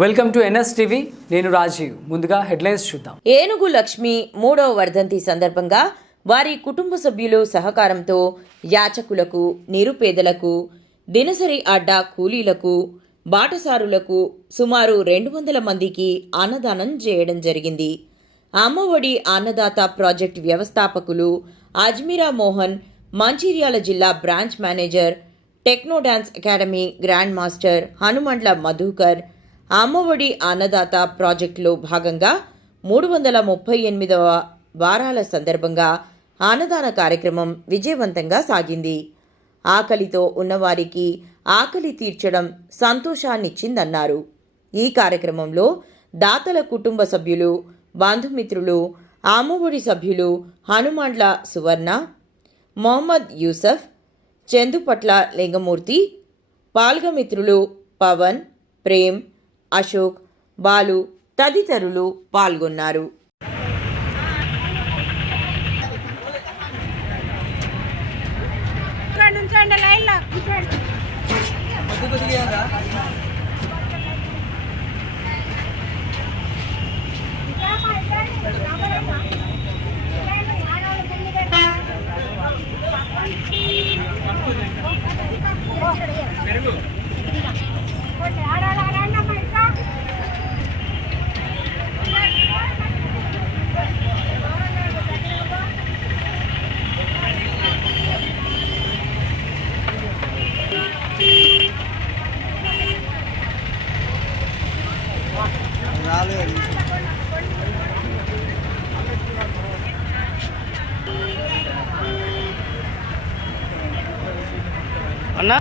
Welcome to NS TV. నేను రాజీవ్. ముందుగా headlines చూద్దాం. ఏనుగు లక్ష్మి మూడవ వర్ధంతి సందర్భంగా వారి కుటుంబ సభ్యులు సహకారంతో యాచకులకు నిరుపేదలకు దినసరి అడ్డా కూలీలకు బాటసారులకు సుమారు రెండు వందల మందికి అన్నదానం చేయడం జరిగింది. అమ్మఒడి అన్నదాత ప్రాజెక్ట్ వ్యవస్థాపకులు అజ్మీరా మోహన్ మంచిర్యాల జిల్లా branch manager techno dance academy grand master Hanumandla Madhukar Ammavodi Annadata ప్రాజెక్టులో భాగంగా మూడు వందల ముప్పై ఎనిమిదవ వారాల సందర్భంగా అన్నదాన కార్యక్రమం విజయవంతంగా సాగింది. ఆకలితో ఉన్నవారికి ఆకలి తీర్చడం సంతోషాన్నిచ్చిందన్నారు. ఈ కార్యక్రమంలో దాతల కుటుంబ సభ్యులు బంధుమిత్రులు అమ్మఒడి సభ్యులు హనుమాండ్ల సువర్ణ మొహమ్మద్ యూసఫ్ చందుపట్ల లింగమూర్తి పాల్గమిత్రులు పవన్ ప్రేమ్ అశోక్ బాలు తదితరులు పాల్గొన్నారు. ఇక్కడ రాలేదు. అన్నా?